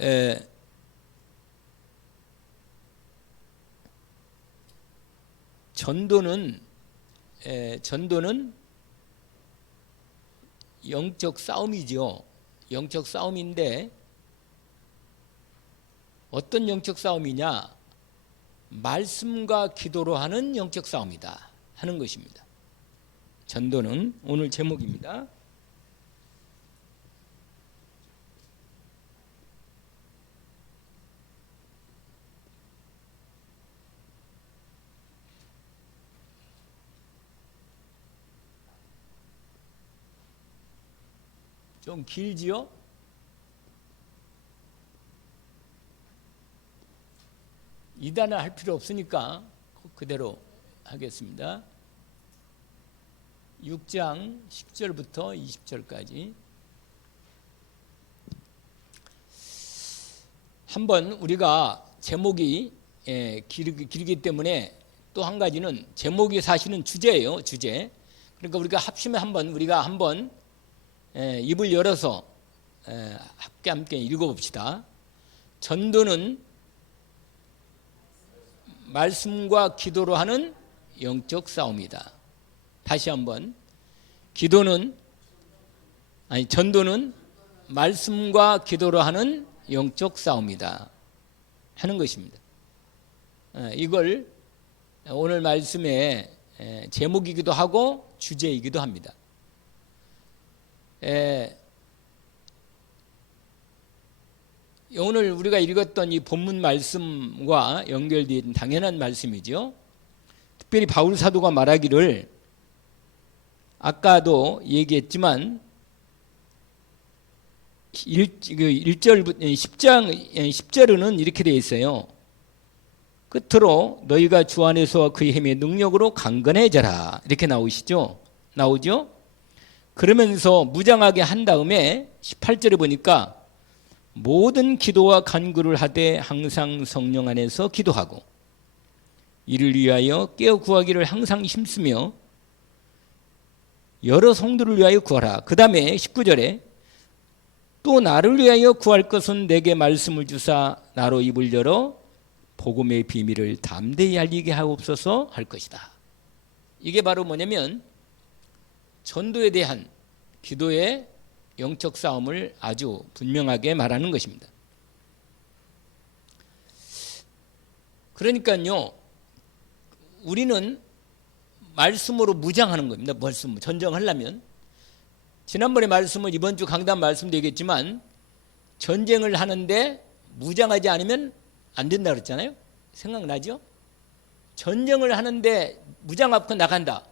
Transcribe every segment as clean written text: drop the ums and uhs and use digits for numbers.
에, 전도는 영적 싸움이죠. 영적 싸움인데 어떤 영적 싸움이냐? 말씀과 기도로 하는 영적 싸움이다 하는 것입니다. 전도는 오늘 제목입니다. 좀 길지요? 이단을 할 필요 없으니까 그대로 하겠습니다. 6장 10절부터 20절까지 한번 우리가 제목이 길기 때문에 또 한 가지는 제목이 사실은 주제예요. 주제. 그러니까 우리가 합심해 한번 입을 열어서 함께 읽어봅시다. 전도는 말씀과 기도로 하는 영적 싸움이다. 다시 한번. 전도는 말씀과 기도로 하는 영적 싸움이다 하는 것입니다. 이걸 오늘 말씀의 제목이기도 하고 주제이기도 합니다. 오늘 우리가 읽었던 이 본문 말씀과 연결된 당연한 말씀이죠. 특별히 바울 사도가 말하기를 아까도 얘기했지만 10절은 이렇게 되어 있어요. 끝으로 너희가 주 안에서 그의 힘의 능력으로 강건해져라 이렇게 나오죠. 그러면서 무장하게 한 다음에 18절에 보니까 모든 기도와 간구를 하되 항상 성령 안에서 기도하고 이를 위하여 깨어 구하기를 항상 힘쓰며 여러 성도를 위하여 구하라. 그 다음에 19절에 또 나를 위하여 구할 것은 내게 말씀을 주사 나로 입을 열어 복음의 비밀을 담대히 알리게 하옵소서 할 것이다. 이게 바로 뭐냐면 전도에 대한 기도의 영적 싸움을 아주 분명하게 말하는 것입니다. 그러니까요, 우리는 말씀으로 무장하는 겁니다. 말씀 전쟁하려면 지난번에 말씀을 이번 주 강단 말씀드리겠지만 전쟁을 하는데 무장하지 않으면 안 된다 그랬잖아요. 생각나죠? 전쟁을 하는데 무장 앞으로 나간다.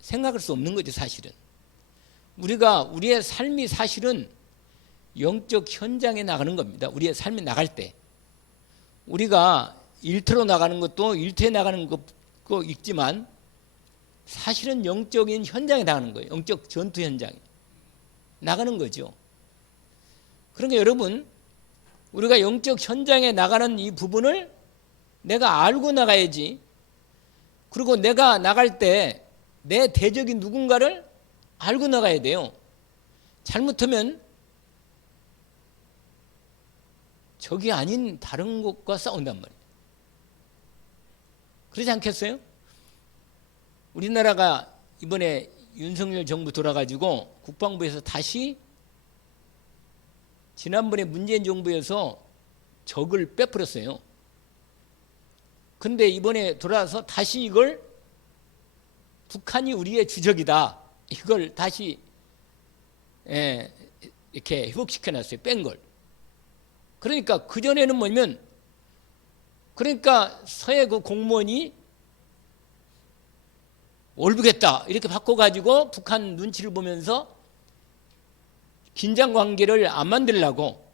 생각할 수 없는 거죠, 사실은. 우리의 삶이 사실은 영적 현장에 나가는 겁니다. 우리의 삶이 나갈 때. 우리가 일터로 나가는 것도 일터에 나가는 거 있지만 사실은 영적인 현장에 나가는 거예요. 영적 전투 현장에 나가는 거죠. 그러니까 여러분, 우리가 영적 현장에 나가는 이 부분을 내가 알고 나가야지. 그리고 내가 나갈 때 내 대적이 누군가를 알고 나가야 돼요. 잘못하면 적이 아닌 다른 것과 싸운단 말이에요. 그러지 않겠어요? 우리나라가 이번에 윤석열 정부 돌아가지고 국방부에서 다시 지난번에 문재인 정부에서 적을 빼버렸어요. 근데 이번에 돌아와서 다시 이걸 북한이 우리의 주적이다. 이걸 다시 이렇게 회복시켜놨어요. 뺀 걸. 그러니까 그전에는 뭐냐면 그러니까 서해 그 공무원이 월북했다 이렇게 바꿔가지고 북한 눈치를 보면서 긴장관계를 안 만들려고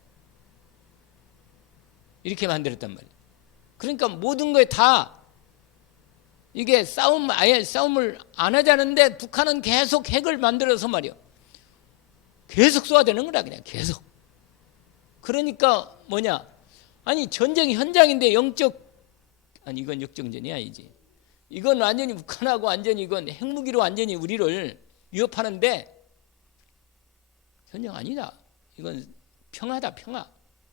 이렇게 만들었단 말이에요. 그러니까 모든 거에 다 이게 아예 싸움을 안 하자는데 북한은 계속 핵을 만들어서 말이요. 계속 쏘아대는 거라 그냥 계속. 그러니까 뭐냐? 아니 전쟁 현장인데 이건 역정전이 아니지. 이건 완전히 북한하고 완전히 이건 핵무기로 완전히 우리를 위협하는데 전쟁 아니다. 이건 평화다, 평화.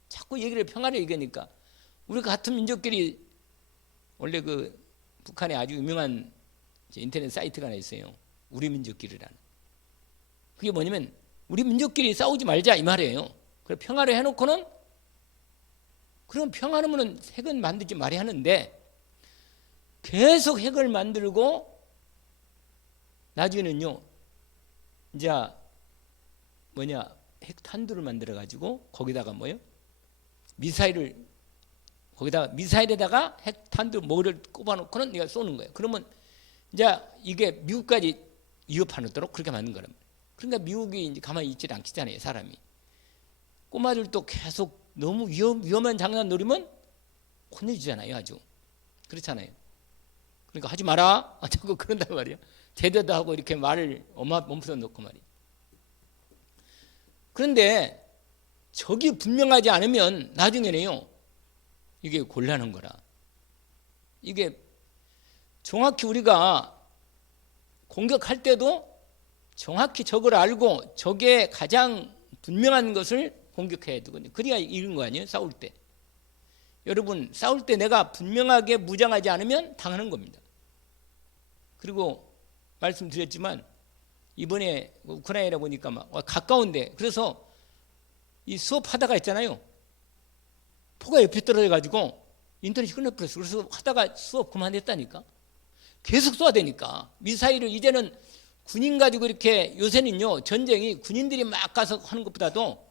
자꾸 얘기를 평화를 얘기하니까 우리 같은 민족끼리 원래 그 북한에 아주 유명한 인터넷 사이트가 하나 있어요. 우리 민족끼리라는. 그게 뭐냐면 우리 민족끼리 싸우지 말자 이 말이에요. 그래 평화를 해놓고는 그럼 평화는 핵은 만들지 말아야 하는데 계속 핵을 만들고 나중에는요 이제 핵탄두를 만들어 가지고 거기다가 미사일에다가 핵탄두 뭐를 꼽아놓고는 내가 쏘는 거예요. 그러면 이제 이게 미국까지 위협하도록 그렇게 만든 거란 말이에요. 그러니까 미국이 이제 가만히 있질 않겠잖아요, 사람이. 꼬마들도 계속 너무 위험한 장난 노리면 혼내주잖아요, 아주. 그렇잖아요. 그러니까 하지 마라. 자꾸 그런단 말이에요. 제대도 하고 이렇게 말을 엄마 몸부터 놓고 말이에요. 그런데 적이 분명하지 않으면 나중에는요, 이게 곤란한 거라. 이게 정확히 우리가 공격할 때도 정확히 적을 알고 적의 가장 분명한 것을 공격해야 되거든요. 그래야 이긴 거 아니에요? 싸울 때. 여러분 싸울 때 내가 분명하게 무장하지 않으면 당하는 겁니다. 그리고 말씀드렸지만 이번에 우크라이나 보니까 막 가까운데 그래서 이 수업하다가 있잖아요. 포가 옆에 떨어져가지고 인터넷이 끊어버렸어. 그래서 하다가 수업 그만했다니까. 계속 쏘아야 되니까. 미사일을 이제는 군인 가지고 이렇게 요새는요 전쟁이 군인들이 막 가서 하는 것보다도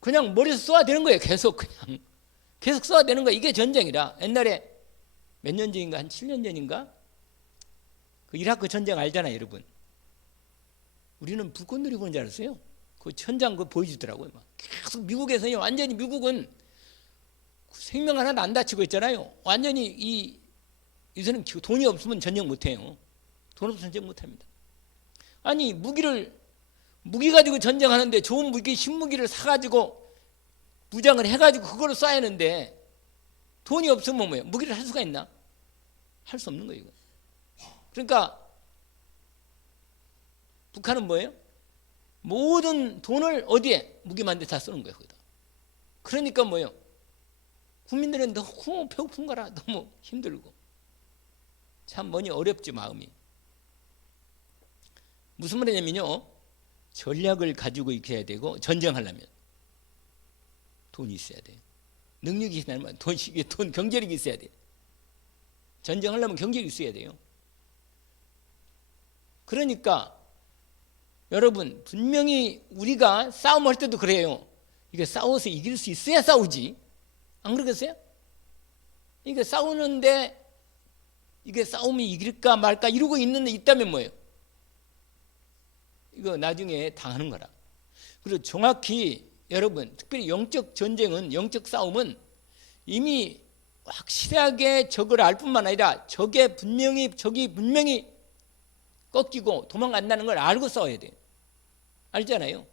그냥 머리에서 쏘아야 되는 거예요. 계속 쏘아야 되는 거예요. 이게 전쟁이라. 옛날에 몇 년 전인가 한 7년 전인가 그 이라크 전쟁 알잖아요, 여러분. 우리는 불꽃 놀이 보는 줄 알았어요. 그 현장 그거 보여주더라고요. 막 계속 미국에서요 완전히 미국은 생명 하나도 안 다치고 있잖아요. 완전히 요새는 돈이 없으면 전쟁 못해요. 돈 없으면 전쟁 못합니다. 아니 무기 가지고 전쟁하는데 좋은 무기 신무기를 사가지고 무장을 해가지고 그거를 쏴야 하는데 돈이 없으면 뭐예요? 무기를 할 수가 있나? 할 수 없는 거예요. 이거. 그러니까 북한은 뭐예요? 모든 돈을 어디에? 무기 만들 다 쓰는 거예요. 거기다. 그러니까 뭐예요? 국민들은 너무 배고픈 거라 너무 힘들고 참 많이 어렵지 마음이. 무슨 말이냐면요 전략을 가지고 있어야 되고 전쟁하려면 돈이 있어야 돼요. 능력이 있으면 돈 경제력이 있어야 돼요. 전쟁하려면 경제력이 있어야 돼요. 그러니까 여러분 분명히 우리가 싸움할 때도 그래요. 이게 싸워서 이길 수 있어야 싸우지. 안 그러겠어요? 이게 싸우는데 이게 싸우면 이길까 말까 이러고 있다면 뭐예요? 이거 나중에 당하는 거라. 그리고 정확히 여러분 특별히 영적 전쟁은 영적 싸움은 이미 확실하게 적을 알 뿐만 아니라 적이 분명히 꺾이고 도망간다는 걸 알고 싸워야 돼요. 알잖아요.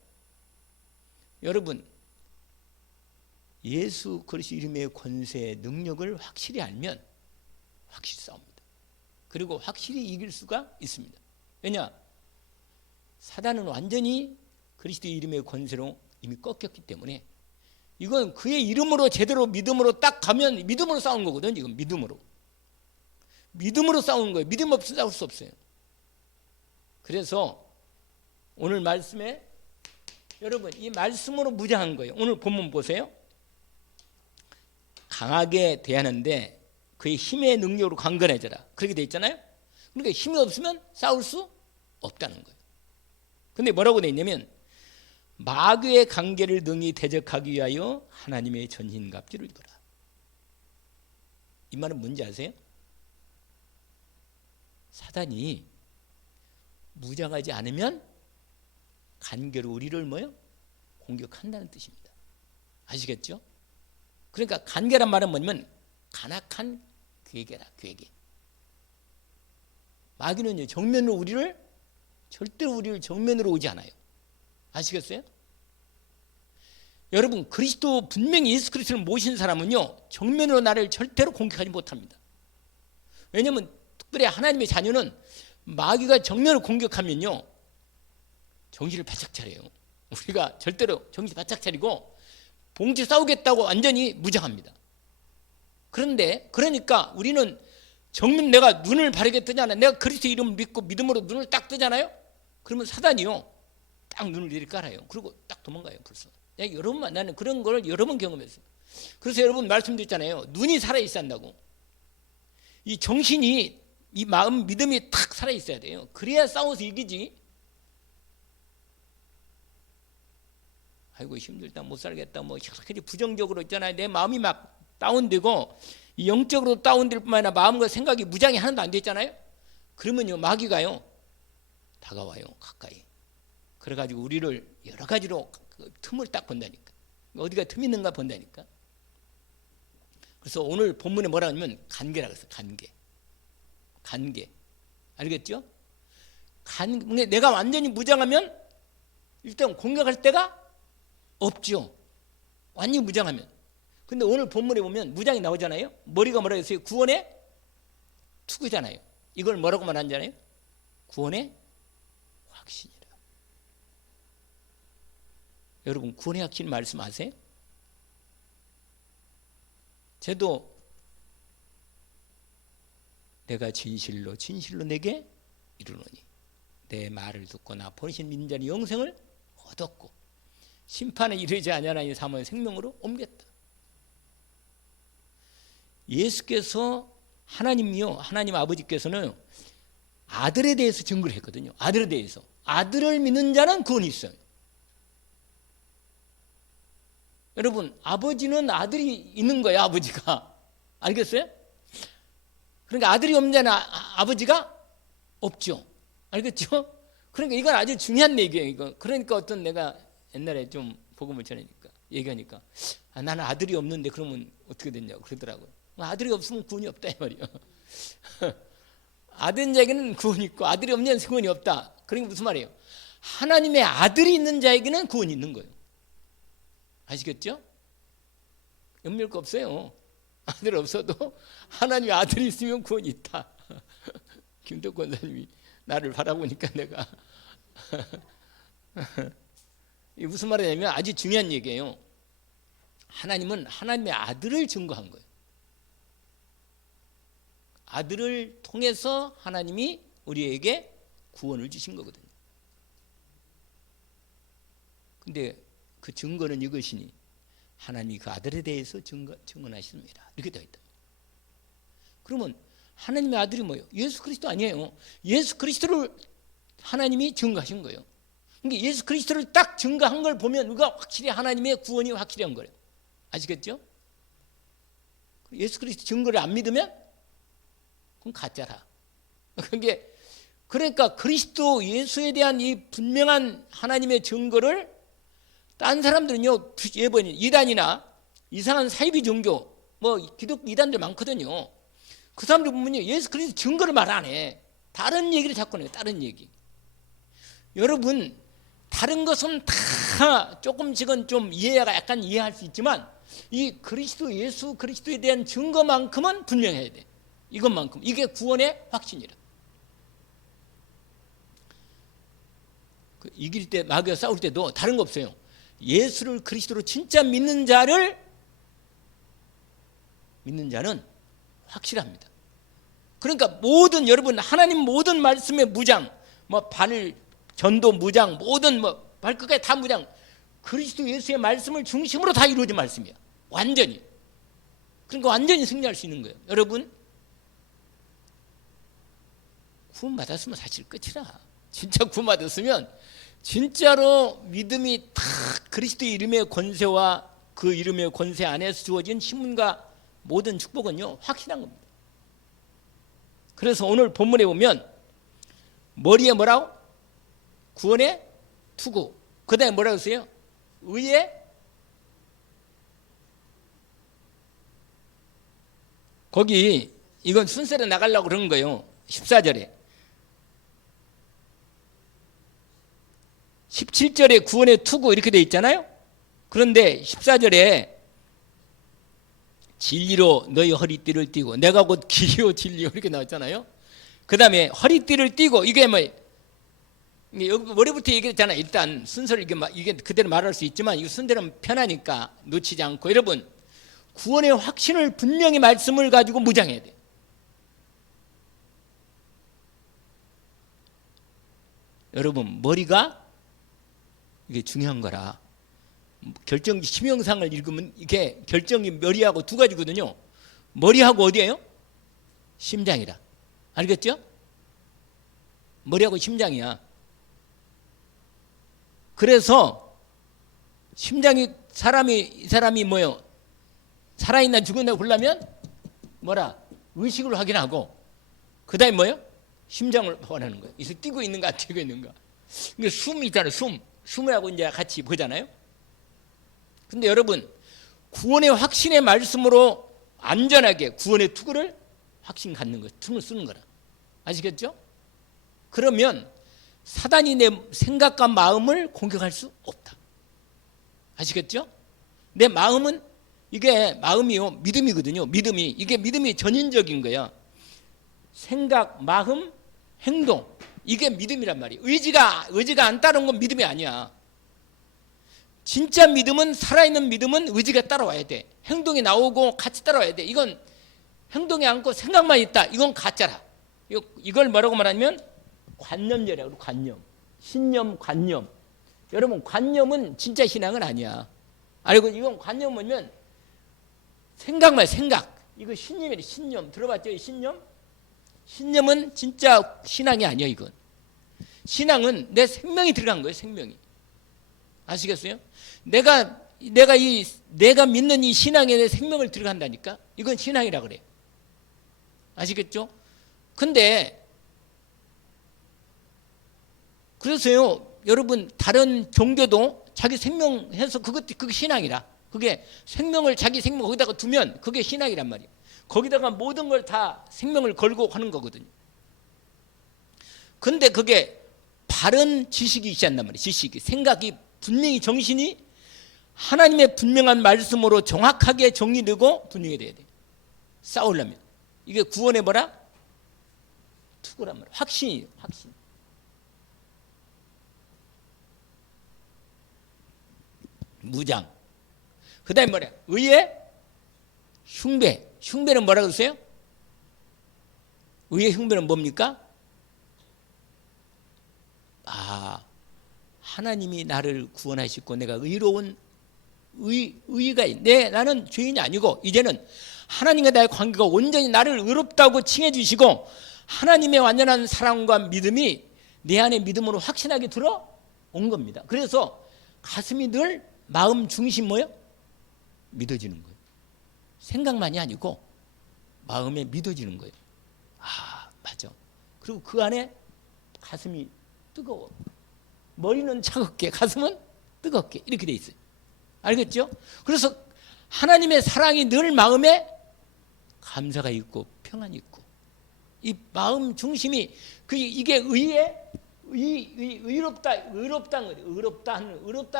여러분 예수 그리스도 이름의 권세 능력을 확실히 알면 확실히 싸웁니다. 그리고 확실히 이길 수가 있습니다. 왜냐? 사단은 완전히 그리스도 이름의 권세로 이미 꺾였기 때문에 이건 그의 이름으로 제대로 믿음으로 딱 가면 믿음으로 싸우는 거거든. 이건 믿음으로 싸우는 거예요. 믿음 없이 싸울 수 없어요. 그래서 오늘 말씀에 여러분 이 말씀으로 무장한 거예요. 오늘 본문 보세요. 강하게 대하는데 그의 힘의 능력으로 강건해져라. 그렇게 돼 있잖아요. 그러니까 힘이 없으면 싸울 수 없다는 거예요. 근데 뭐라고 돼 있냐면 마귀의 관계를 능히 대적하기 위하여 하나님의 전신갑주를 입어라. 이 말은 뭔지 아세요? 사단이 무장하지 않으면 간계로 우리를 공격한다는 뜻입니다. 아시겠죠? 그러니까 간계란 말은 뭐냐면 간악한 괴계라. 괴계. 마귀는요 정면으로 절대로 우리를 정면으로 오지 않아요. 아시겠어요? 여러분 그리스도 분명히 예수 그리스도를 모신 사람은요 정면으로 나를 절대로 공격하지 못합니다. 왜냐하면 특별히 하나님의 자녀는 마귀가 정면으로 공격하면요 정신을 바짝 차려요. 우리가 절대로 정신 바짝 차리고 봉치 싸우겠다고 완전히 무장합니다. 그러니까 우리는 정말 내가 눈을 바르게 뜨잖아요. 내가 그리스도 이름을 믿고 믿음으로 눈을 딱 뜨잖아요. 그러면 사단이요, 딱 눈을 내리 깔아요. 그리고 딱 도망가요. 벌써. 여러분만, 나는 그런 걸 여러 번 경험했어요. 그래서 여러분 말씀드렸잖아요. 눈이 살아있어야 한다고. 이 정신이, 이 마음, 믿음이 탁 살아있어야 돼요. 그래야 싸워서 이기지. 아이고 힘들다, 못 살겠다, 뭐 여러 가지 부정적으로 있잖아요. 내 마음이 막 다운되고, 이 영적으로 다운될 뿐만 아니라 마음과 생각이 무장이 하나도 안 됐잖아요. 그러면요, 마귀가요 다가와요, 가까이. 그래가지고 우리를 여러 가지로 그 틈을 딱 본다니까. 어디가 틈 있는가 본다니까. 그래서 오늘 본문에 뭐라 하냐면 간계라고 했어요. 간계. 알겠죠? 내가 완전히 무장하면 일단 공격할 데가 없죠. 완전히 무장하면. 근데 오늘 본문에 보면 무장이 나오잖아요. 머리가 뭐라고 했어요? 구원의 투구잖아요. 이걸 뭐라고 말하잖아요? 구원의 확신이라. 여러분 구원의 확신 말씀 아세요? 저도 내가 진실로 내게 이르노니 내 말을 듣고 나 보내신 믿는 자는 영생을 얻었고 심판에 이르지 아니하나니 사모의 생명으로 옮겼다. 예수께서 하나님 아버지께서는 아들에 대해서 증거를 했거든요. 아들에 대해서. 아들을 믿는 자는 구원이 있어요. 여러분 아버지는 아들이 있는 거예요. 아버지가. 알겠어요? 그러니까 아들이 없는 자는 아버지가 없죠. 알겠죠? 그러니까 이건 아주 중요한 얘기예요. 이거. 그러니까 어떤 내가 옛날에 좀 복음을 전하니까 얘기하니까 나는 아들이 없는데 그러면 어떻게 됐냐고 그러더라고요. 아들이 없으면 구원이 없다 이 말이에요. 아들인 자에게는 구원이 있고 아들이 없는 자에게는 구원이 없다. 그러니까 무슨 말이에요? 하나님의 아들이 있는 자에게는 구원이 있는 거예요. 아시겠죠? 염려할 거 없어요. 아들 없어도 하나님의 아들이 있으면 구원이 있다. 김덕 권사님이 나를 바라보니까 내가 이게 무슨 말이냐면 아주 중요한 얘기예요. 하나님은 하나님의 아들을 증거한 거예요. 아들을 통해서 하나님이 우리에게 구원을 주신 거거든요. 근데 그 증거는 이것이니 하나님이 그 아들에 대해서 증언하십니다. 이렇게 되어 있다. 그러면 하나님의 아들이 뭐예요? 예수 그리스도 아니에요. 예수 그리스도를 하나님이 증거하신 거예요. 그러니까 예수 그리스도를 딱 증거한 걸 보면 우리가 확실히 하나님의 구원이 확실한 거예요. 아시겠죠? 예수 그리스도 증거를 안 믿으면 그건 가짜라. 그러니까 그리스도 예수에 대한 이 분명한 하나님의 증거를 딴 사람들은요, 예번에 이단이나 이상한 사이비 종교, 뭐 기독교 이단들 많거든요. 그 사람들 보면요, 예수 그리스도 증거를 말 안 해. 다른 얘기를 자꾸 해요. 다른 얘기. 여러분, 다른 것은 다 조금씩은 좀 이해가 약간 이해할 수 있지만 이 그리스도 예수 그리스도에 대한 증거만큼은 분명해야 돼. 이것만큼. 이게 구원의 확신이라. 이길 때 마귀와 싸울 때도 다른 거 없어요. 예수를 그리스도로 진짜 믿는 자는 확실합니다. 그러니까 모든 여러분 하나님 모든 말씀의 무장, 뭐 전도 무장, 모든 뭐 발끝까지 다 무장, 그리스도 예수의 말씀을 중심으로 다 이루어진 말씀이야. 완전히. 그러니까 완전히 승리할 수 있는 거예요. 여러분 구원 받았으면 사실 끝이라. 진짜 구원 받았으면 진짜로 믿음이 다 그리스도의 이름의 권세와 그 이름의 권세 안에서 주어진 신문과 모든 축복은요 확실한 겁니다. 그래서 오늘 본문에 보면 머리에 뭐라고? 구원의 투구. 그 다음에 뭐라고 했어요? 의의 거기 이건 순서로 나가려고 그런 거예요. 14절에 17절에 구원의 투구 이렇게 돼 있잖아요. 그런데 14절에 진리로 너희 허리띠를 띠고 내가 곧 길이요 진리요 이렇게 나왔잖아요. 그 다음에 허리띠를 띠고 이게 뭐 여기 머리부터 얘기했잖아. 일단 순서를 이게 그대로 말할 수 있지만 이 순서는 편하니까 놓치지 않고, 여러분 구원의 확신을 분명히 말씀을 가지고 무장해야 돼. 여러분 머리가 이게 중요한 거라. 결정지 심형상을 읽으면 이게 결정이 머리하고 두 가지거든요. 머리하고 어디예요? 심장이라. 알겠죠? 머리하고 심장이야. 그래서 심장이 이 사람이 뭐요? 살아있나 죽었나 보려면 뭐라? 의식을 확인하고, 그 다음에 뭐요? 심장을 확인하는 거예요. 이서 뛰고 있는가 안 뛰고 있는가. 이게 숨 있잖아요. 숨하고 이제 같이 보잖아요. 근데 여러분 구원의 확신의 말씀으로 안전하게 구원의 투구를 확신 갖는 거, 투구를 쓰는 거라. 아시겠죠? 그러면 사단이 내 생각과 마음을 공격할 수 없다. 아시겠죠? 내 마음은, 이게 마음이요 믿음이거든요. 이게 믿음이 전인적인 거야. 생각, 마음, 행동, 이게 믿음이란 말이에요. 의지가 안 따르는 건 믿음이 아니야. 진짜 믿음은, 살아있는 믿음은 의지가 따라와야 돼. 행동이 나오고 같이 따라와야 돼. 이건 행동이 않고 생각만 있다, 이건 가짜라. 이걸 뭐라고 말하면 관념제라고. 관념, 신념, 관념. 여러분 관념은 진짜 신앙은 아니야. 알고, 이건 관념이면 생각만, 생각. 이거 신념이래. 신념 들어봤죠? 신념? 신념은 진짜 신앙이 아니야. 이건 신앙은 내 생명이 들어간 거예요. 생명이. 아시겠어요? 내가 믿는 이 신앙에 내 생명을 들어간다니까. 이건 신앙이라 그래. 아시겠죠? 근데 그래서요, 여러분 다른 종교도 자기 생명 해서 그게 신앙이라. 그게 생명을, 자기 생명 거기다가 두면 그게 신앙이란 말이에요. 거기다가 모든 걸 다 생명을 걸고 하는 거거든요. 근데 그게 바른 지식이 있지 않단 말이에요. 지식이, 생각이 분명히, 정신이 하나님의 분명한 말씀으로 정확하게 정리되고 분명히 돼야 돼요. 싸우려면. 이게 구원의 뭐라? 투구란 말이에요. 확신이에요. 확신. 무장. 그 다음에 뭐래? 의의 흉배. 흉배는 뭐라 그러세요? 의의 흉배는 뭡니까? 하나님이 나를 구원하시고 내가 의로운 의의가 있네. 나는 죄인이 아니고 이제는 하나님과 나의 관계가 온전히 나를 의롭다고 칭해 주시고 하나님의 완전한 사랑과 믿음이 내 안에 믿음으로 확신하게 들어온 겁니다. 그래서 가슴이 늘 마음 중심 뭐예요? 믿어지는 거예요. 생각만이 아니고 마음에 믿어지는 거예요. 맞아. 그리고 그 안에 가슴이 뜨거워. 머리는 차갑게, 가슴은 뜨겁게, 이렇게 돼 있어요. 알겠죠? 그래서 하나님의 사랑이 늘 마음에 감사가 있고 평안이 있고, 이 마음 중심이 이게 의롭다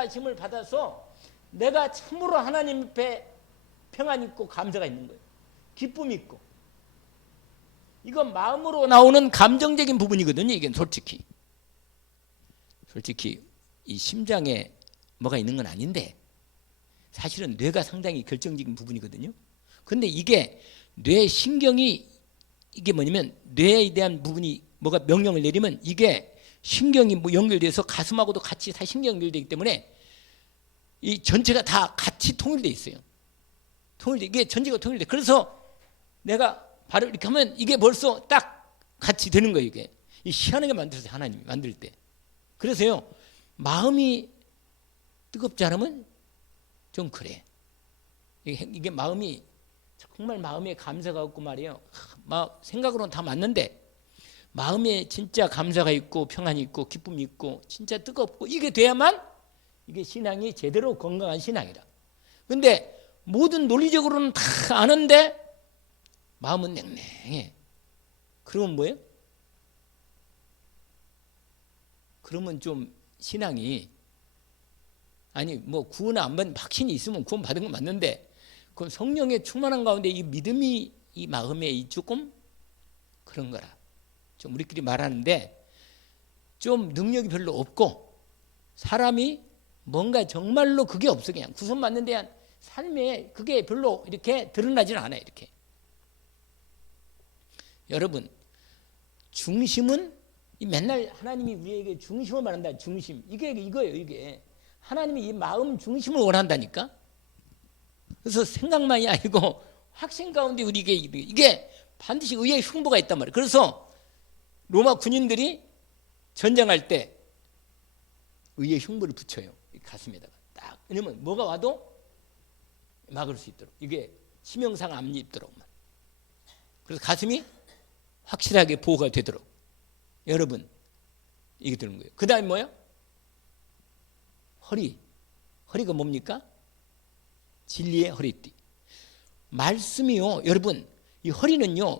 힘을 받아서 내가 참으로 하나님 앞에 평안 있고 감사가 있는 거예요. 기쁨이 있고. 이건 마음으로 나오는 감정적인 부분이거든요. 이게 솔직히 이 심장에 뭐가 있는 건 아닌데 사실은 뇌가 상당히 결정적인 부분이거든요. 근데 이게 뇌 신경이, 이게 뭐냐면 뇌에 대한 부분이 뭐가 명령을 내리면 이게 신경이 뭐 연결돼서 가슴하고도 같이 다 신경 연결되기 때문에 이 전체가 다 같이 통일돼 있어요. 이게 전체가 통일돼. 그래서 내가 바로 이렇게 하면 이게 벌써 딱 같이 되는 거예요. 이게 희한하게 만들었어요. 하나님이 만들 때. 그래서요, 마음이 뜨겁지 않으면 좀 그래. 이게 마음이 정말 마음에 감사가 없고 말이에요. 생각으로는 다 맞는데 마음에 진짜 감사가 있고 평안이 있고 기쁨이 있고 진짜 뜨겁고 이게 돼야만 이게 신앙이 제대로 건강한 신앙이라. 근데 모든 논리적으로는 다 아는데 마음은 냉랭해. 그러면 뭐예요? 그러면 좀 신앙이, 아니 뭐 구원 안 받는 확신이 있으면 구원 받은 건 맞는데 그럼 성령의 충만한 가운데 이 믿음이 이 마음에 이 조금 그런 거라. 좀 우리끼리 말하는데 좀 능력이 별로 없고 사람이 뭔가 정말로 그게 없어. 그냥 구원받는 대한 삶에 그게 별로 이렇게 드러나지는 않아요. 이렇게. 여러분, 중심은 맨날 하나님이 우리에게 중심을 말한다. 중심. 이게 이거예요. 이게 하나님이 이 마음 중심을 원한다니까. 그래서 생각만이 아니고 확신 가운데 우리 이게 반드시 의의 흉보가 있단 말이에요. 그래서 로마 군인들이 전쟁할 때 의의 흉보를 붙여요. 이 가슴에다가 딱. 왜냐면 뭐가 와도 막을 수 있도록. 이게 치명상 안 입도록. 그래서 가슴이 확실하게 보호가 되도록. 여러분, 이게 되는 거예요. 그 다음에 뭐예요? 허리가 뭡니까? 진리의 허리띠. 말씀이요. 여러분, 이 허리는요,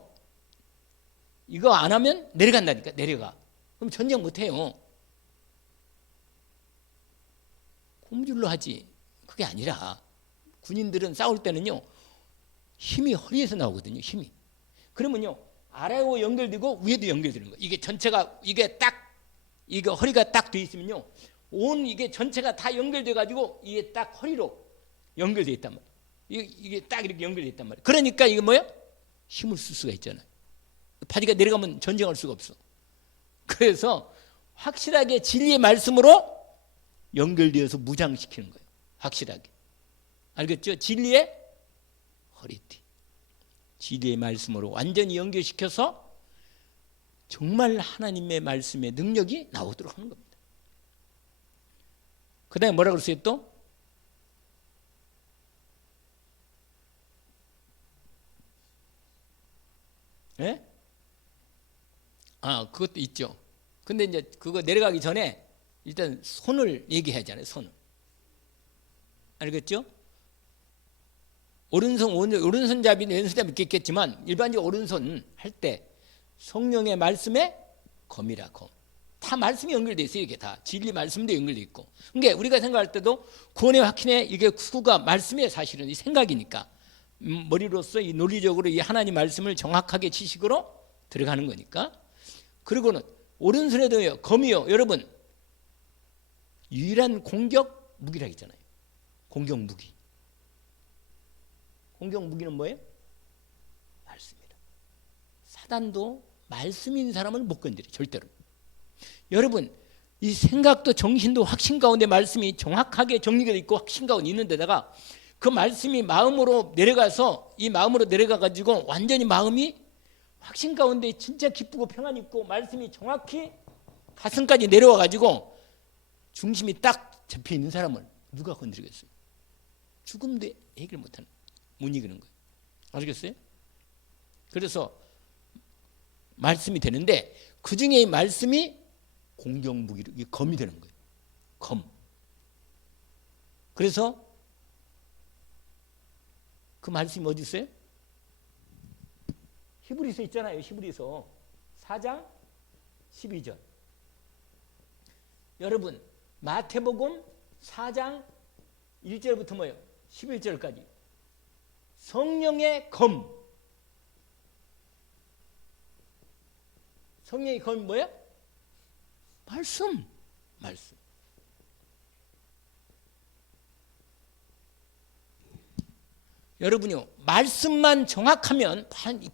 이거 안 하면 내려간다니까. 내려가. 그럼 전쟁 못해요. 고무줄로 하지. 그게 아니라 군인들은 싸울 때는요, 힘이 허리에서 나오거든요. 힘이. 그러면요, 아래로 연결되고 위에도 연결되는 거예요. 이게 전체가 이게 허리가 딱 돼 있으면요, 온 이게 전체가 다 연결돼 가지고 이게 딱 허리로 연결돼 있단 말이에요. 이게 딱 이렇게 연결돼 있단 말이에요. 그러니까 이거 뭐야? 힘을 쓸 수가 있잖아요. 바지가 내려가면 전쟁할 수가 없어. 그래서 확실하게 진리의 말씀으로 연결되어서 무장시키는 거예요. 확실하게. 알겠죠? 진리의 허리띠. 진리의 말씀으로 완전히 연결시켜서 정말 하나님의 말씀의 능력이 나오도록 하는 겁니다. 그 다음에 뭐라고 그랬어요 또? 예? 그것도 있죠. 근데 이제 그거 내려가기 전에 일단 손을 얘기해야 하잖아요. 손을. 알겠죠? 오른손잡이는 왼손잡이 있겠지만 일반적으로 오른손 할 때 성령의 말씀에 검이라 검. 다 말씀이 연결되어 있어요. 이게 다 진리 말씀도 연결되어 있고. 그러니까 우리가 생각할 때도 구원의 확신에 이게 구가 말씀의 사실은 이 생각이니까 머리로서 이 논리적으로 이 하나님 말씀을 정확하게 지식으로 들어가는 거니까. 그리고는 오른손에도요 검이요. 여러분 유일한 공격 무기라 했잖아요. 공격 무기. 공격 무기는 뭐예요? 말씀이다. 사단도 말씀인 사람을 못 건드려 절대로. 여러분 이 생각도 정신도 확신 가운데 말씀이 정확하게 정리가 있고 확신 가운데 있는 데다가 그 말씀이 마음으로 내려가서 이 마음으로 내려가 가지고 완전히 마음이 확신 가운데 진짜 기쁘고 평안 있고 말씀이 정확히 가슴까지 내려와 가지고 중심이 딱 잡혀 있는 사람을 누가 건드리겠어요? 죽음도 해결 못하는, 못 이기는 거예요. 아시겠어요? 그래서 말씀이 되는데 그 중에 이 말씀이 공격 무기로 검이 되는 거예요. 검. 그래서 그 말씀이 어디 있어요? 히브리서 있잖아요. 히브리서 4장 12절. 여러분 마태복음 4장 1절부터 뭐예요? 11절까지. 성령의 검. 성령의 검이 뭐예요? 말씀. 말씀. 여러분요, 말씀만 정확하면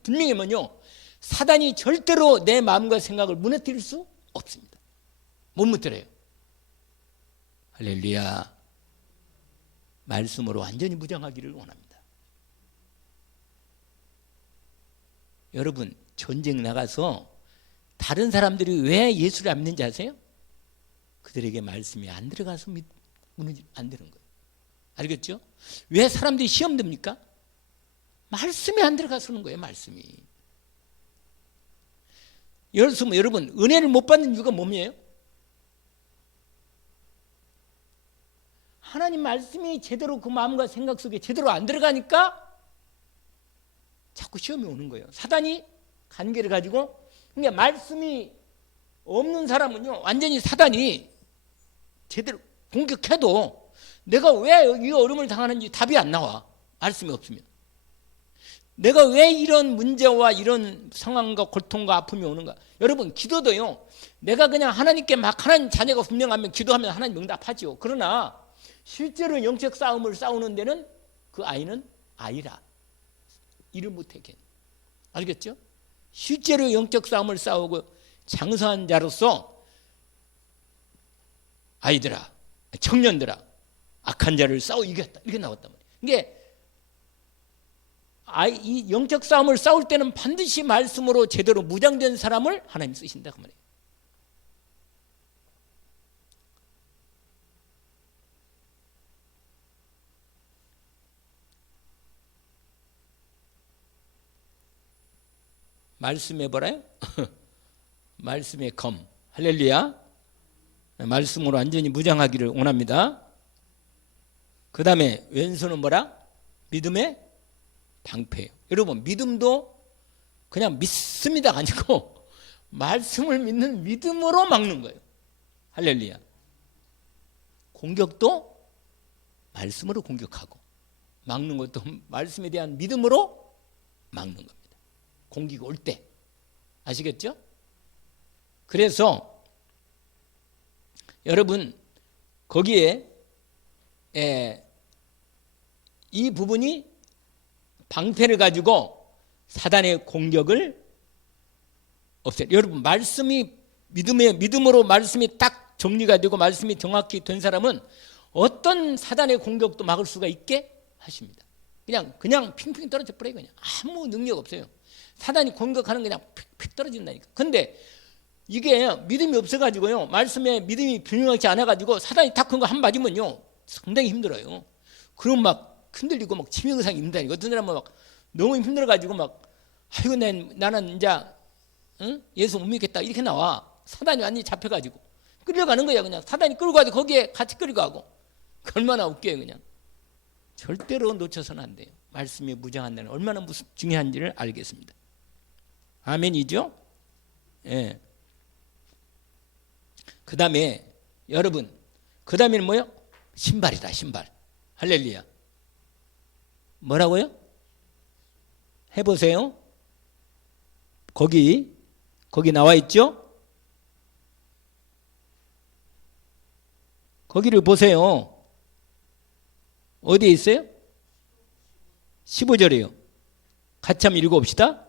분명히면요, 사단이 절대로 내 마음과 생각을 무너뜨릴 수 없습니다. 못 무너뜨려요. 할렐루야. 말씀으로 완전히 무장하기를 원합니다. 여러분, 전쟁 나가서 다른 사람들이 왜 예수를 안 믿는지 아세요? 그들에게 말씀이 안 들어가서 안 되는 거예요. 알겠죠? 왜 사람들이 시험 듭니까? 말씀이 안 들어가서는 거예요. 말씀이. 여러분 은혜를 못 받는 이유가 뭐예요? 하나님 말씀이 제대로 그 마음과 생각 속에 제대로 안 들어가니까 자꾸 시험이 오는 거예요. 사단이 관계를 가지고. 그러니까 말씀이 없는 사람은요, 완전히 사단이 제대로 공격해도 내가 왜 이 어려움을 당하는지 답이 안 나와. 말씀이 없으면. 내가 왜 이런 문제와 이런 상황과 고통과 아픔이 오는가? 여러분, 기도도요, 내가 그냥 하나님께 막 하나님 자녀가 분명하면 기도하면 하나님 응답하죠. 그러나 실제로 영적 싸움을 싸우는 데는 그 아이는 아이라 일을 못하게. 알겠죠? 실제로 영적 싸움을 싸우고 장사한 자로서 아이들아, 청년들아, 악한 자를 싸워 이겼다. 이렇게 나왔단 말이에요. 이게 이 영적 싸움을 싸울 때는 반드시 말씀으로 제대로 무장된 사람을 하나님 쓰신다 그 말이에요. 말씀해 보라요. 말씀의 검. 할렐루야. 말씀으로 완전히 무장하기를 원합니다. 그 다음에 왼손은 뭐라? 믿음의 방패예요. 여러분, 믿음도 그냥 믿습니다가 아니고 말씀을 믿는 믿음으로 막는 거예요. 할렐루야. 공격도 말씀으로 공격하고 막는 것도 말씀에 대한 믿음으로 막는 겁니다. 공기가 올 때. 아시겠죠? 그래서 여러분, 거기에 이 부분이 방패를 가지고 사단의 공격을 없애요. 여러분, 말씀이 믿음으로 말씀이 딱 정리가 되고 말씀이 정확히 된 사람은 어떤 사단의 공격도 막을 수가 있게 하십니다. 그냥 핑핑 떨어져 버려요. 그냥 아무 능력 없어요. 사단이 공격하는 게 그냥 픽픽 떨어진다니까. 근데 이게 믿음이 없어가지고요, 말씀에 믿음이 분명하지 않아가지고 사단이 딱 큰 거 한 맞으면요 상당히 힘들어요. 그럼 막 흔들리고 막 치명상이 있는다니까. 어떤 사람은 막 너무 힘들어가지고 막 아이고 나는 이제 예수 못 믿겠다 이렇게 나와. 사단이 완전히 잡혀가지고 끌려가는 거야. 그냥 사단이 끌고 가도 거기에 같이 끌려가고. 얼마나 웃겨요. 그냥 절대로 놓쳐서는 안 돼요. 말씀이 무장한다는 얼마나 중요한지를 알겠습니다. 아멘이죠? 예. 그 다음에 여러분, 그 다음에는 뭐요? 신발이다. 신발. 할렐루야. 뭐라고요? 해보세요. 거기 나와 있죠? 거기를 보세요. 어디에 있어요? 15절이에요. 같이 한번 읽어봅시다.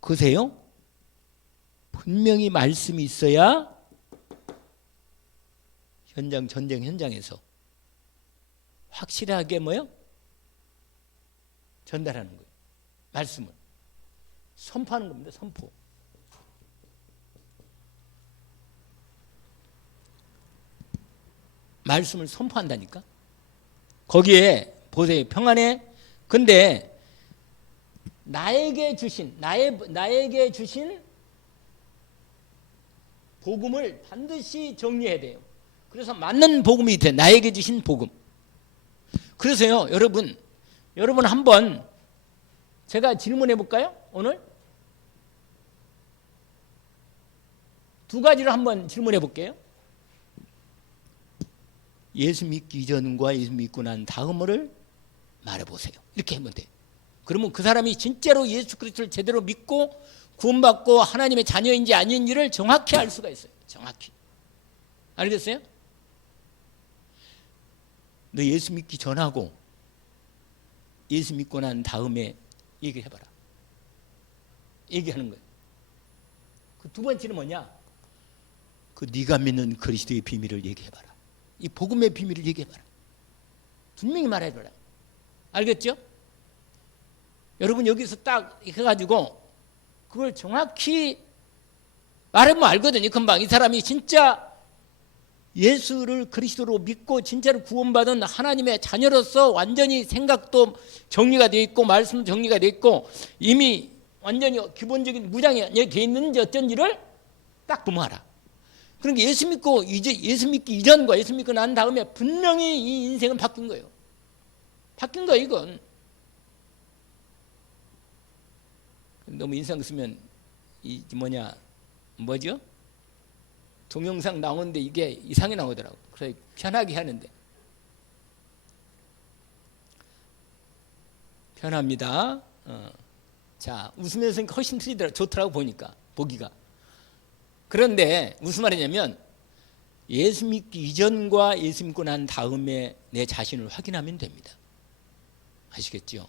그세요? 분명히 말씀이 있어야 전쟁 현장에서 확실하게 뭐요? 전달하는 거예요. 말씀을 선포하는 겁니다. 선포. 말씀을 선포한다니까. 거기에 보세요. 평안에. 근데 나에게 주신 복음을 반드시 정리해야 돼요. 그래서 맞는 복음이 돼. 나에게 주신 복음. 그래서요, 여러분 한번 제가 질문해 볼까요? 오늘 두 가지를 한번 질문해 볼게요. 예수 믿기 이전과 예수 믿고 난 다음을 말해보세요. 이렇게 하면 돼요. 그러면 그 사람이 진짜로 예수 그리스도를 제대로 믿고 구원받고 하나님의 자녀인지 아닌지를 정확히 알 수가 있어요. 정확히. 알겠어요? 너 예수 믿기 전하고 예수 믿고 난 다음에 얘기해봐라. 얘기하는 거예요. 그 두 번째는 뭐냐? 그 네가 믿는 그리스도의 비밀을 얘기해봐라. 이 복음의 비밀을 얘기해봐라. 분명히 말해줘라. 알겠죠? 여러분 여기서 딱 해가지고 그걸 정확히 말하면 알거든요. 금방 이 사람이 진짜 예수를 그리스도로 믿고 진짜로 구원받은 하나님의 자녀로서 완전히 생각도 정리가 되어 있고 말씀도 정리가 되어 있고 이미 완전히 기본적인 무장이 되어 있는지 어쩐지를 딱 보면 알아. 그러니까 예수 믿기 이전과 예수 믿고 난 다음에 분명히 이 인생은 바뀐 거예요. 바뀐 거예요, 이건. 너무 인상 쓰면 뭐죠? 동영상 나오는데 이게 이상하게 나오더라고. 그래서 편하게 하는데 편합니다. 자, 웃으면서 훨씬 틀리더라. 좋더라고 보니까 보기가. 그런데 무슨 말이냐면 예수 믿기 이전과 예수 믿고 난 다음에 내 자신을 확인하면 됩니다. 아시겠죠?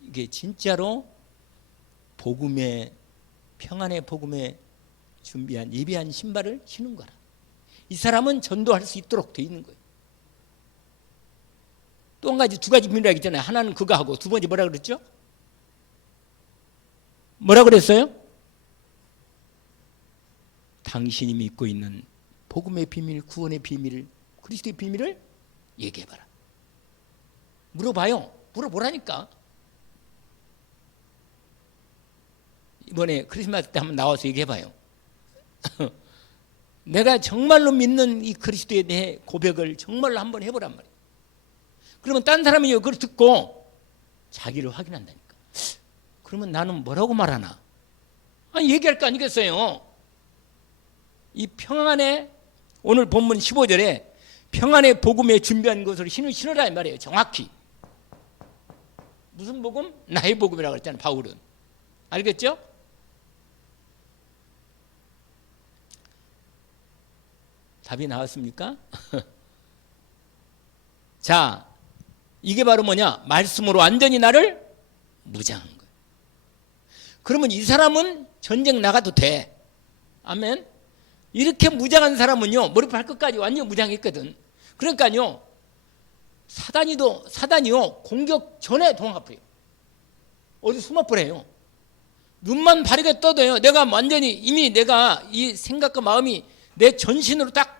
이게 진짜로 복음의 평안의 복음에 준비한 예비한 신발을 신은 거라. 이 사람은 전도할 수 있도록 돼 있는 거예요. 또 한 가지, 두 가지 비밀이 있잖아요. 하나는 그거 하고 두 번째 뭐라 그랬죠? 뭐라 그랬어요? 당신이 믿고 있는 복음의 비밀, 구원의 비밀, 그리스도의 비밀을 얘기해봐라. 물어봐요. 물어보라니까. 이번에 크리스마스 때 한번 나와서 얘기해봐요. 내가 정말로 믿는 이 그리스도에 대해 고백을 정말로 한번 해보란 말이에요. 그러면 딴 사람이 그걸 듣고 자기를 확인한다니까. 그러면 나는 뭐라고 말하나? 아니, 얘기할 거 아니겠어요? 이 평안의 오늘 본문 15절에 평안의 복음에 준비한 것을 신으라 이 말이에요. 정확히. 무슨 복음? 나의 복음이라고 했잖아요. 바울은. 알겠죠? 답이 나왔습니까? 자, 이게 바로 뭐냐? 말씀으로 완전히 나를 무장한 거예요. 그러면 이 사람은 전쟁 나가도 돼. 아멘. 이렇게 무장한 사람은요, 머리 발끝까지 완전 무장했거든. 그러니까요, 사단이요, 공격 전에 도망가버려요. 어디 숨어버려요. 눈만 바르게 떠도요. 내가 완전히 이미 내가 이 생각과 마음이 내 전신으로 딱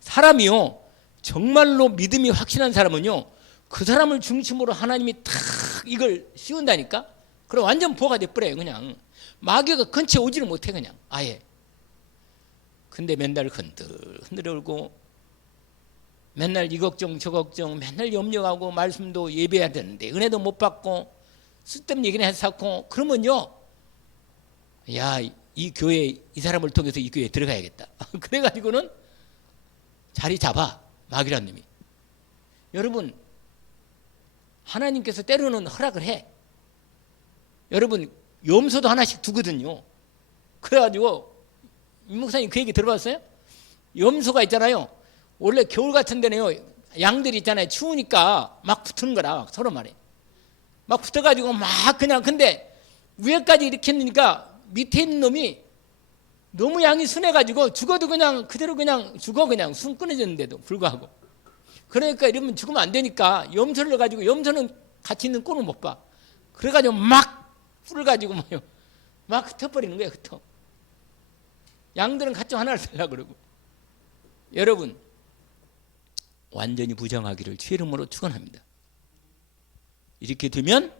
사람이요, 정말로 믿음이 확실한 사람은요, 그 사람을 중심으로 하나님이 탁 이걸 씌운다니까? 그럼 완전 보호가 돼버려요. 그냥 마귀가 근처에 오지를 못해. 그냥 아예. 근데 맨날 흔들 울고 맨날 이 걱정 저 걱정 맨날 염려하고 말씀도 예배해야 되는데 은혜도 못 받고 쓸데없는 얘기는 해서 쌓고 그러면요, 야, 이 교회 이 사람을 통해서 이 교회에 들어가야겠다. 그래가지고는 자리 잡아, 마귀라는 놈이. 여러분, 하나님께서 때로는 허락을 해. 여러분, 염소도 하나씩 두거든요. 그래가지고 임 목사님 그 얘기 들어봤어요? 염소가 있잖아요. 원래 겨울 같은 데는요, 양들이 있잖아요. 추우니까 막 붙는 거라, 서로 말해. 막 붙어가지고 막 그냥, 근데 위에까지 이렇게 했으니까 밑에 있는 놈이 너무 양이 순해가지고 죽어도 그냥 그대로 그냥 죽어. 그냥 숨 끊어졌는데도 불구하고. 그러니까 이러면 죽으면 안 되니까 염소를 넣어가지고, 염소는 같이 있는 꼴을 못 봐. 그래가지고 막 뿔을 가지고 막 흩어버리는 거예요. 흩어. 양들은 같이 하나를 살려고 그러고. 여러분, 완전히 부정하기를 주의 이름으로 축원합니다. 이렇게 되면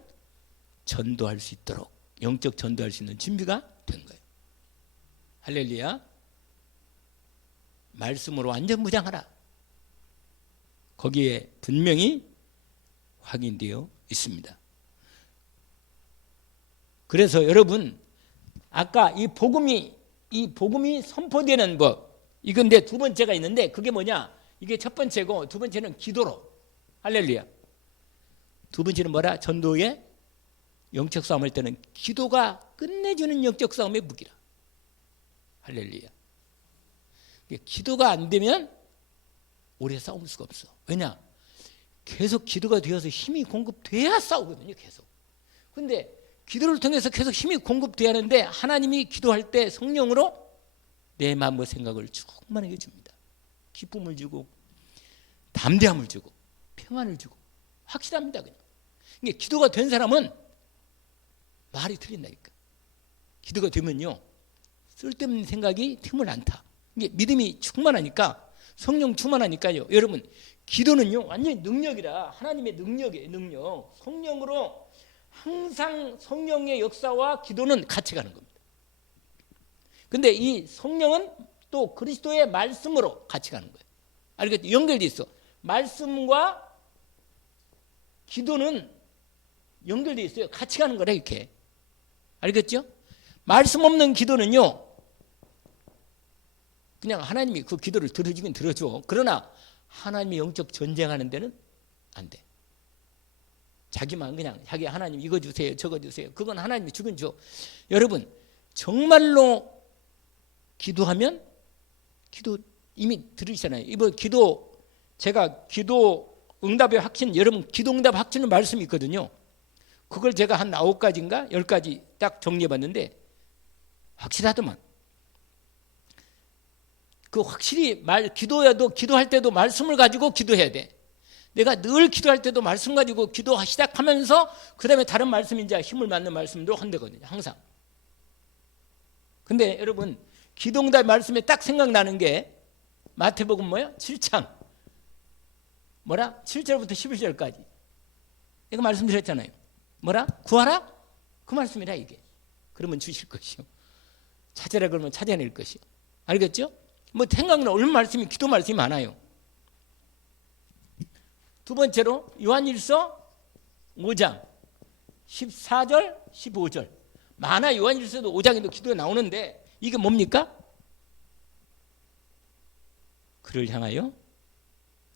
전도할 수 있도록, 영적 전도할 수 있는 준비가 된 거예요. 할렐루야. 말씀으로 완전 무장하라. 거기에 분명히 확인되어 있습니다. 그래서 여러분, 아까 이 복음이 선포되는 법, 이건데 두 번째가 있는데 그게 뭐냐? 이게 첫 번째고 두 번째는 기도로. 할렐루야. 두 번째는 뭐라? 전도의 영적 싸움할 때는 기도가 끝내주는 영적 싸움의 무기라. 할렐루야. 기도가 안 되면 오래 싸울 수가 없어. 왜냐? 계속 기도가 되어서 힘이 공급돼야 싸우거든요. 계속. 근데 기도를 통해서 계속 힘이 공급돼야 하는데 하나님이 기도할 때 성령으로 내 마음과 생각을 충만하게 줍니다. 기쁨을 주고 담대함을 주고 평안을 주고 확실합니다. 그냥. 이게 기도가 된 사람은 말이 틀린다니까. 기도가 되면요, 쓸데없는 생각이 틈을 안 타. 이게 믿음이 충만하니까, 성령 충만하니까요. 여러분, 기도는요 완전히 능력이라. 하나님의 능력이에요. 능력. 성령으로 항상 성령의 역사와 기도는 같이 가는 겁니다. 근데 이 성령은 또 그리스도의 말씀으로 같이 가는 거예요. 알겠죠? 연결돼 있어. 말씀과 기도는 연결돼 있어요. 같이 가는 거라 이렇게. 알겠죠? 말씀 없는 기도는요, 그냥 하나님이 그 기도를 들어주긴 들어줘. 그러나 하나님이 영적 전쟁하는 데는 안 돼. 자기만 그냥 자기 하나님 이거 주세요 저거 주세요. 그건 하나님이 주긴 줘. 여러분 정말로 기도하면 기도 이미 들으시잖아요. 이번 기도 제가 기도 응답의 확신 여러분 기도 응답 확신의 말씀이 있거든요. 그걸 제가 한 9가지인가 10가지 딱 정리해 봤는데 확실하더만. 그 확실히 기도해도 기도할 때도 말씀을 가지고 기도해야 돼. 내가 늘 기도할 때도 말씀 가지고 기도 시작하면서 그 다음에 다른 말씀이 이제 힘을 받는 말씀도 한다거든요. 항상. 근데 여러분 기도응답 말씀에 딱 생각나는 게 마태복음 뭐야? 7장 뭐라? 7절부터 11절까지 이거 말씀드렸잖아요. 뭐라? 구하라? 그 말씀이라 이게. 그러면 주실 것이요. 찾으라 그러면 찾아낼 것이요. 알겠죠? 뭐 생각나 얼마나 말씀이 기도 말씀이 많아요. 두 번째로 요한일서 5장 14절 15절 많아. 요한일서도 5장에도 기도에 나오는데 이게 뭡니까? 그를 향하여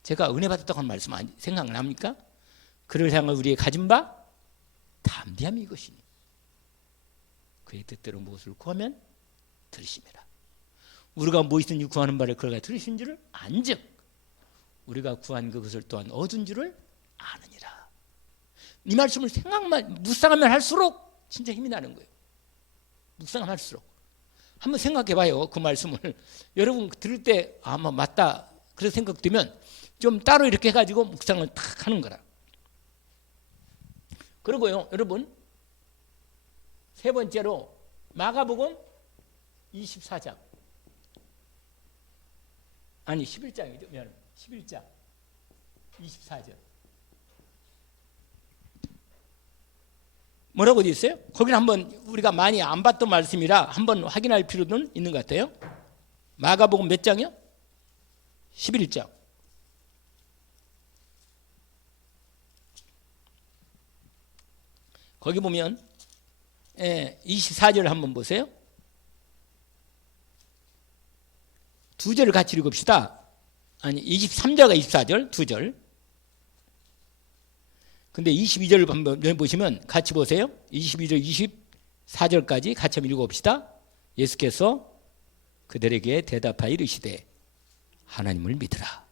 제가 은혜 받았다고 하는 말씀 생각납니까? 그를 향하여 우리의 가진 바 담대함이 이것이니 그의 뜻대로 무엇을 구하면 들으심이라. 우리가 무엇이든지 구하는 바를 그가 들으신 줄을 안즉 우리가 구한 그것을 또한 얻은 줄을 아느니라. 이 말씀을 묵상하면 할수록 진짜 힘이 나는 거예요. 묵상하면 할수록 한번 생각해 봐요. 그 말씀을 여러분 들을 때 아마 맞다 그런 생각 들면 좀 따로 이렇게 해가지고 묵상을 탁 하는 거라. 그리고요 여러분 세 번째로 마가복음 24장 아니 11장이죠. 미안합니다. 11장 24절 뭐라고 되어 있어요? 거기는 한번 우리가 많이 안 봤던 말씀이라 한번 확인할 필요는 있는 것 같아요. 마가복음 몇 장이요? 11장 거기 보면 24절 한번 보세요. 두 절을 같이 읽읍시다. 아니 23절과 24절 두 절. 근데 22절을 한번 보시면 같이 보세요. 22절 24절까지 같이 한번 읽어봅시다. 예수께서 그들에게 대답하여 이르시되 하나님을 믿으라.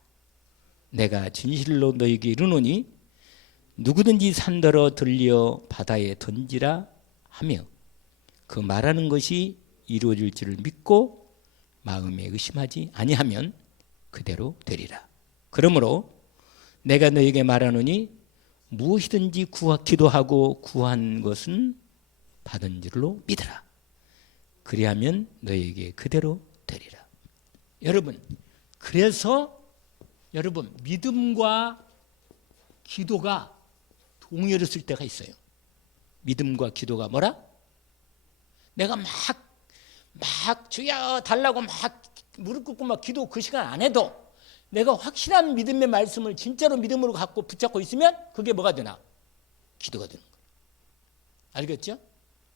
내가 진실로 너희에게 이르노니 누구든지 산더러 들려 바다에 던지라 하며 그 말하는 것이 이루어질 줄을 믿고 마음에 의심하지 아니하면 그대로 되리라. 그러므로 내가 너희에게 말하노니 무엇이든지 기도하고 구한 것은 받은 줄로 믿으라. 그리하면 너희에게 그대로 되리라. 여러분 그래서 여러분 믿음과 기도가 동요했을 때가 있어요. 믿음과 기도가 뭐라? 내가 막 주여 달라고 막 무릎 꿇고 막 기도 그 시간 안 해도 내가 확실한 믿음의 말씀을 진짜로 믿음으로 갖고 붙잡고 있으면 그게 뭐가 되나? 기도가 되는 거예요. 알겠죠?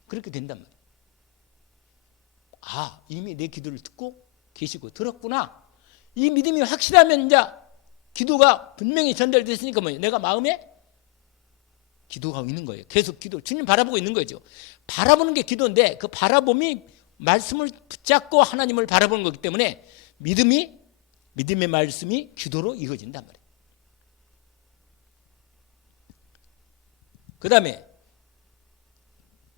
그렇게 된단 말이에요. 아, 이미 내 기도를 듣고 계시고 들었구나. 이 믿음이 확실하면 이제 기도가 분명히 전달됐으니까 뭐예요? 내가 마음에 기도하고 있는 거예요. 계속 기도, 주님 바라보고 있는 거죠. 바라보는 게 기도인데 그 바라봄이 말씀을 붙잡고 하나님을 바라보는 거기 때문에 믿음의 말씀이 기도로 이어진단 말이에요. 그 다음에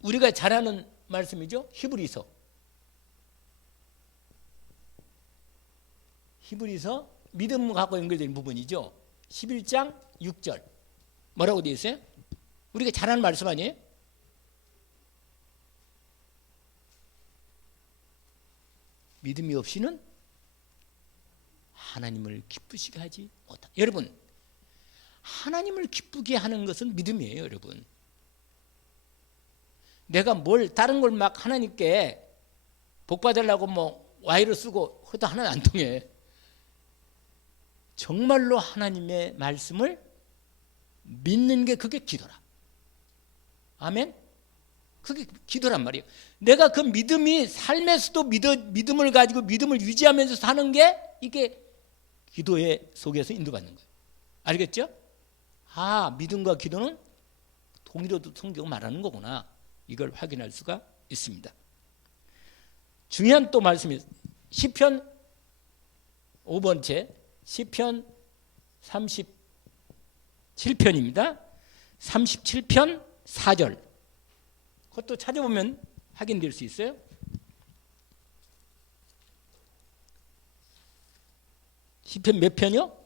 우리가 잘 아는 말씀이죠. 히브리서 믿음하고 연결된 부분이죠. 11장 6절 뭐라고 되어 있어요? 우리가 잘 아는 말씀 아니에요? 믿음이 없이는 하나님을 기쁘시게 하지 못한다. 여러분 하나님을 기쁘게 하는 것은 믿음이에요. 여러분 내가 다른 걸 막 하나님께 복 받으려고 뭐 와이를 쓰고 그것도 하나는 안 통해. 정말로 하나님의 말씀을 믿는 게 그게 기도라. 아멘? 그게 기도란 말이에요. 내가 그 믿음이 삶에서도 믿음을 가지고 믿음을 유지하면서 사는 게 이게 기도의 속에서 인도받는 거예요. 알겠죠? 아, 믿음과 기도는 통일어도 성경 말하는 거구나. 이걸 확인할 수가 있습니다. 중요한 또 말씀이 시편 5번째 시편 37편입니다. 37편 4절. 그것도 찾아보면 확인될 수 있어요. 시편 몇 편이요?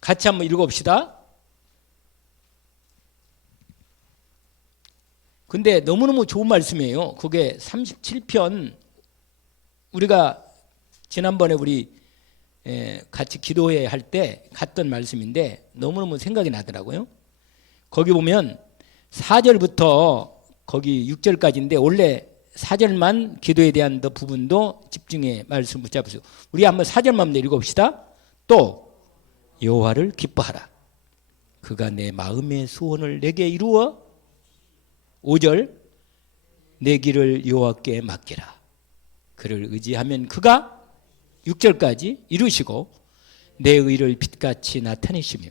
같이 한번 읽어봅시다. 근데 너무너무 좋은 말씀이에요. 그게 37편 우리가 지난번에 우리 같이 기도회 할 때 갔던 말씀인데 너무너무 생각이 나더라고요. 거기 보면 4절부터 거기 6절까지인데 원래 4절만 기도에 대한 부분도 집중해 말씀 붙잡으세요. 우리 한번 4절만 읽어봅시다. 또 여호와를 기뻐하라. 그가 내 마음의 소원을 내게 이루어 5절 내 길을 여호와께 맡기라. 그를 의지하면 그가 6절까지 이루시고 내 의를 빛같이 나타내시며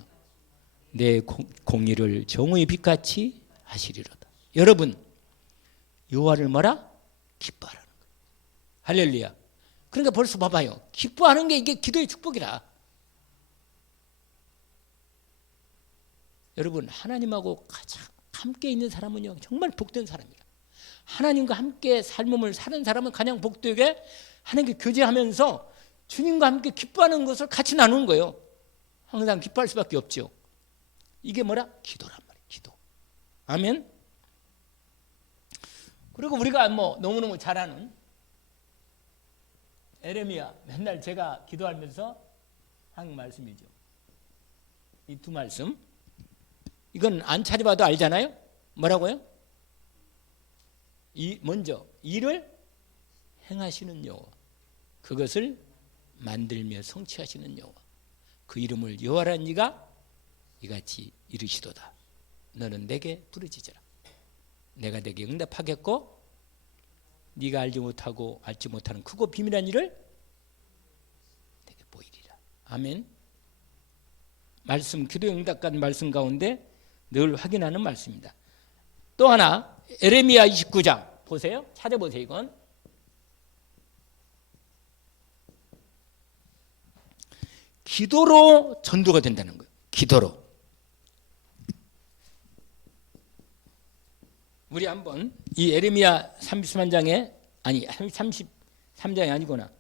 내 공의를 정오의 빛같이 하시리로다. 여러분 여호와를 뭐라? 기뻐하라는 거예요. 할렐루야. 그러니까 벌써 봐봐요. 기뻐하는 게 이게 기도의 축복이라. 여러분 하나님하고 가장 함께 있는 사람은요 정말 복된 사람이라. 하나님과 함께 삶을 사는 사람은 가장 복되게 하나님께 교제하면서 주님과 함께 기뻐하는 것을 같이 나누는 거예요. 항상 기뻐할 수밖에 없죠. 이게 뭐라? 기도란 말이에요. 기도. 아멘. 그리고 우리가 뭐 너무너무 잘 아는 에레미야 맨날 제가 기도하면서 한 말씀이죠. 이 두 말씀. 이건 안 찾아봐도 알잖아요. 뭐라고요? 먼저 일을 행하시는 여호와, 그것을 만들며 성취하시는 여호와, 그 이름을 여호와란 이가 이같이 이르시도다. 너는 내게 부르짖으라. 내가 내게 응답하겠고 네가 알지 못하고 알지 못하는 크고 비밀한 일을 내게 보이리라. 아멘. 말씀 기도의 응답 같은 말씀 가운데 늘 확인하는 말씀입니다. 또 하나 에레미야 29장 보세요. 찾아보세요. 이건 기도로 전도가 된다는 거예요. 기도로. 우리 한번 이 에레미야 33장에 아니 33장이 아니구나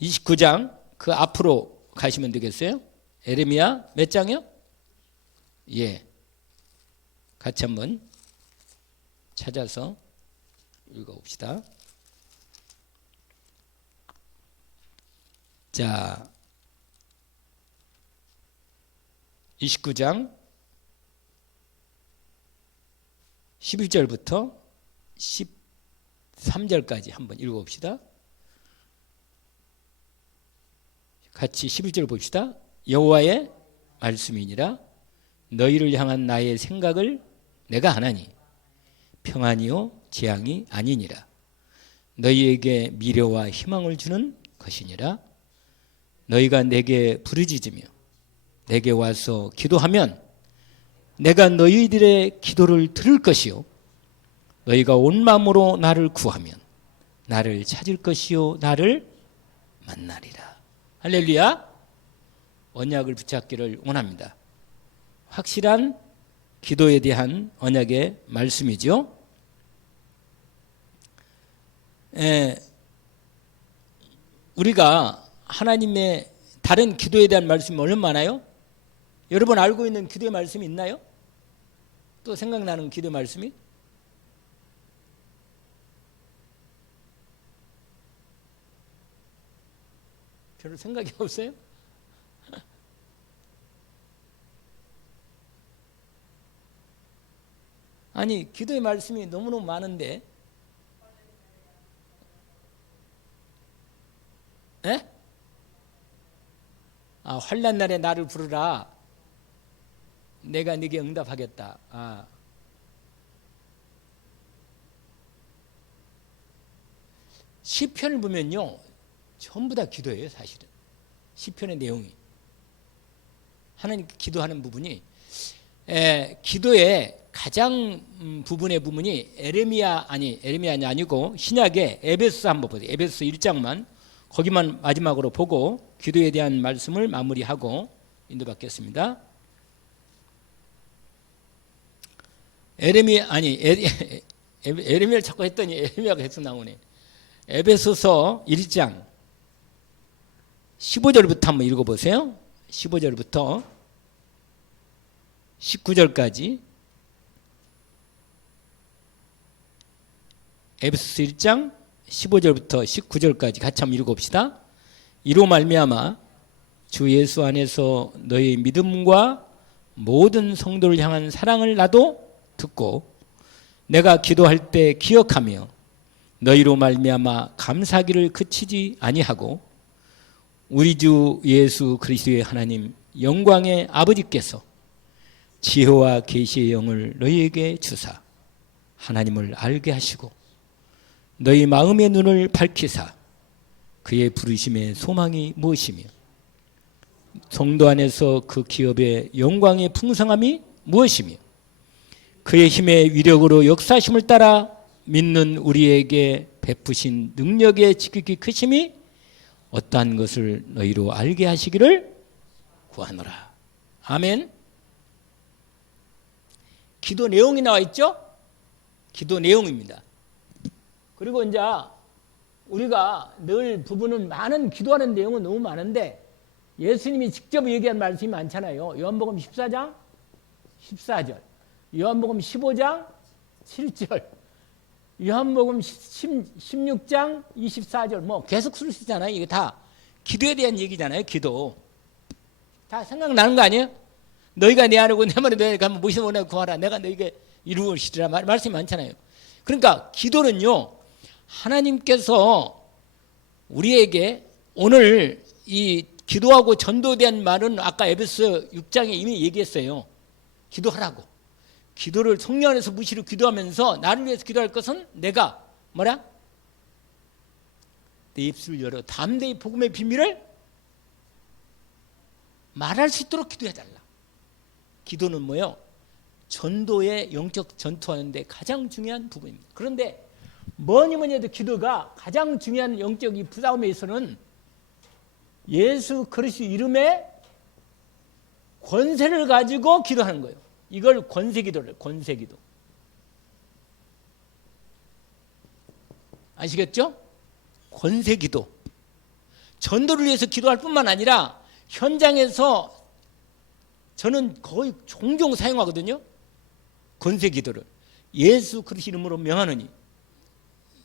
29장 그 앞으로 가시면 되겠어요. 에레미야 몇 장이요? 예, 같이 한번 찾아서 읽어봅시다. 자, 29장 11절부터 13절까지 한번 읽어봅시다. 같이 11절 봅시다. 여호와의 말씀이니라. 너희를 향한 나의 생각을 내가 하나니 평안이요 재앙이 아니니라. 너희에게 미래와 희망을 주는 것이니라. 너희가 내게 부르짖으며 내게 와서 기도하면 내가 너희들의 기도를 들을 것이요 너희가 온 마음으로 나를 구하면 나를 찾을 것이요 나를 만나리라. 할렐루야. 언약을 붙잡기를 원합니다. 확실한 기도에 대한 언약의 말씀이죠. 우리가 하나님의 다른 기도에 대한 말씀이 얼마나 많아요? 여러분 알고 있는 기도의 말씀이 있나요? 또 생각나는 기도의 말씀이? 별로 생각이 없어요? 아니 기도의 말씀이 너무너무 많은데 에? 환난 날에 나를 부르라. 내가 네게 응답하겠다. 시편을 보면요 전부 다 기도예요. 사실은 시편의 내용이 하나님께 기도하는 부분이 기도의 가장 부분이 에레미야가 아니고 신약의 에베소 한번 보세요. 에베소 1장만 거기만 마지막으로 보고 기도에 대한 말씀을 마무리하고 인도받겠습니다. 에레미야를 자꾸 했더니 에레미야가 계속 나오네. 에베소서 1장 15절부터 한번 읽어보세요. 15절부터 19절까지 에베소서 1장 15절부터 19절까지 같이 한번 읽어봅시다. 이로 말미암아 주 예수 안에서 너희 믿음과 모든 성도를 향한 사랑을 나도 듣고 내가 기도할 때 기억하며 너희로 말미암아 감사하기를 그치지 아니하고 우리 주 예수 그리스도의 하나님 영광의 아버지께서 지혜와 계시의 영을 너희에게 주사 하나님을 알게 하시고 너희 마음의 눈을 밝히사 그의 부르심의 소망이 무엇이며 성도 안에서 그 기업의 영광의 풍성함이 무엇이며 그의 힘의 위력으로 역사심을 따라 믿는 우리에게 베푸신 능력의 지극히 크심이 어떠한 것을 너희로 알게 하시기를 구하노라. 아멘. 기도 내용이 나와 있죠? 기도 내용입니다. 그리고 이제 우리가 늘 부부는 많은 기도하는 내용은 너무 많은데 예수님이 직접 얘기한 말씀이 많잖아요. 요한복음 14장 14절, 요한복음 15장 7절, 요한복음 16장 24절 뭐 계속 쓰시잖아요. 이게 다 기도에 대한 얘기잖아요. 기도 다 생각나는 거 아니에요? 너희가 내 안에 내 말에 너희가 한번 무엇이 원하고 구하라. 내가 너희에게 이루시리라 말씀이 많잖아요. 그러니까 기도는요, 하나님께서 우리에게 오늘 이 기도하고 전도에 대한 말은 아까 에베소 6장에 이미 얘기했어요. 기도하라고. 기도를 성령 안에서 무시로 기도하면서 나를 위해서 기도할 것은 내가 뭐라? 내 입술을 열어 담대히 복음의 비밀을 말할 수 있도록 기도해달라. 기도는 뭐요? 전도의 영적 전투하는데 가장 중요한 부분입니다. 그런데 뭐니 해도 기도가 가장 중요한 영적 이 부담에 있어서는 예수 그리스도 이름의 권세를 가지고 기도하는 거예요. 이걸 권세기도를 권세기도. 아시겠죠? 권세기도. 전도를 위해서 기도할 뿐만 아니라 현장에서 저는 거의 종종 사용하거든요. 권세기도를. 예수 그리스도 이름으로 명하노니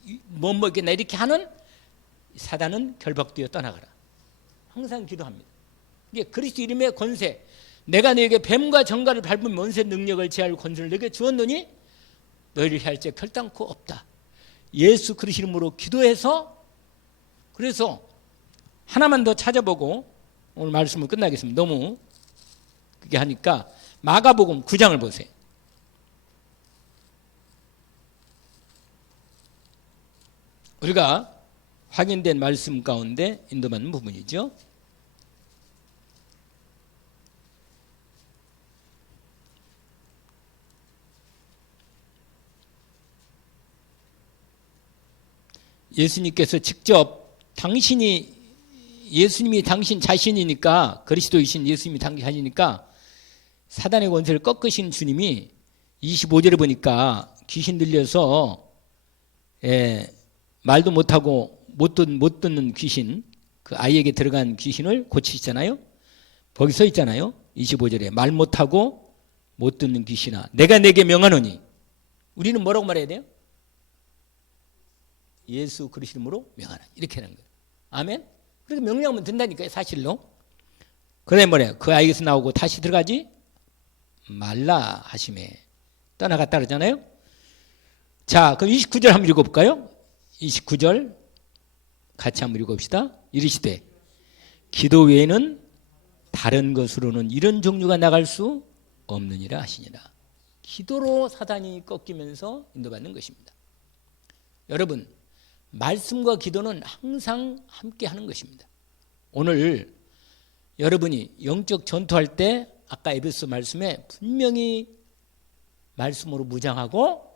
이렇게 하는 사단은 결박되어 떠나가라. 항상 기도합니다. 이게 그리스도 이름의 권세. 내가 너에게 뱀과 정갈을 밟은 원세 능력을 제할 권세를 너에게 주었노니 너희를 해할 자 결단코 없다. 예수 그리스도 이름으로 기도해서 그래서 하나만 더 찾아보고 오늘 말씀을 끝나겠습니다. 너무 그게 하니까 마가복음 9장을 보세요. 우리가 확인된 말씀 가운데 인도받는 부분이죠. 예수님께서 직접 예수님이 당신 자신이니까 그리스도이신 예수님이 당신 자신이니까 사단의 권세를 꺾으신 주님이 25절에 보니까 귀신 들려서 말도 못하고 못 듣는 귀신, 그 아이에게 들어간 귀신을 고치시잖아요. 거기 써 있잖아요. 25절에 말 못하고 못 듣는 귀신아 내가 내게 명하노니. 우리는 뭐라고 말해야 돼요? 예수 그리스도 이름으로 명하라. 이렇게 하는 거예요. 아멘. 그래서 명령하면 된다니까요. 사실로. 그다음에 뭐래요? 그 아이에서 나오고 다시 들어가지 말라 하심에 떠나갔다 그러잖아요. 자, 그럼 29절 한번 읽어볼까요? 29절 같이 한번 읽어봅시다. 이르시되 기도 외에는 다른 것으로는 이런 종류가 나갈 수 없느니라 하시니라. 기도로 사단이 꺾이면서 인도받는 것입니다. 여러분, 말씀과 기도는 항상 함께 하는 것입니다. 오늘 여러분이 영적 전투할 때 아까 에베소 말씀에 분명히 말씀으로 무장하고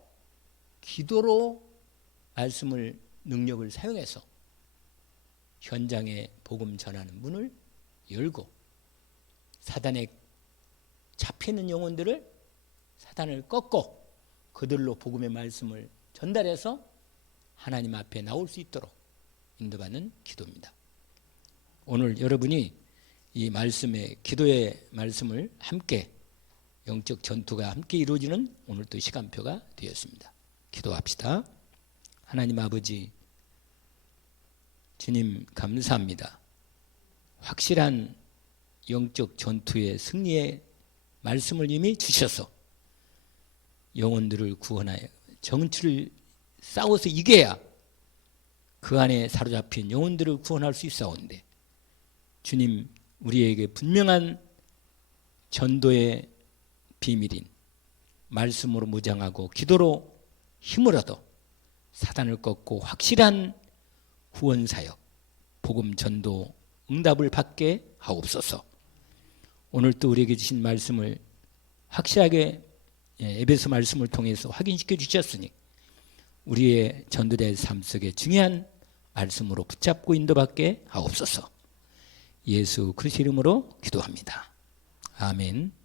기도로 말씀을 능력을 사용해서 현장에 복음 전하는 문을 열고 사단에 잡히는 영혼들을 사단을 꺾고 그들로 복음의 말씀을 전달해서 하나님 앞에 나올 수 있도록 인도받는 기도입니다. 오늘 여러분이 이 말씀의 기도의 말씀을 함께 영적 전투가 함께 이루어지는 오늘 또 시간표가 되었습니다. 기도합시다. 하나님 아버지, 주님 감사합니다. 확실한 영적 전투의 승리의 말씀을 이미 주셔서 영혼들을 구원하여 정치를 싸워서 이겨야 그 안에 사로잡힌 영혼들을 구원할 수 있사온데 주님 우리에게 분명한 전도의 비밀인 말씀으로 무장하고 기도로 힘을 얻어 사단을 꺾고 확실한 후원사역 복음 전도 응답을 받게 하옵소서. 오늘 또 우리에게 주신 말씀을 확실하게 에베소 말씀을 통해서 확인시켜 주셨으니 우리의 전도자의 삶 속에 중요한 말씀으로 붙잡고 인도받게 하옵소서. 예수 그리스도 이름으로 기도합니다. 아멘.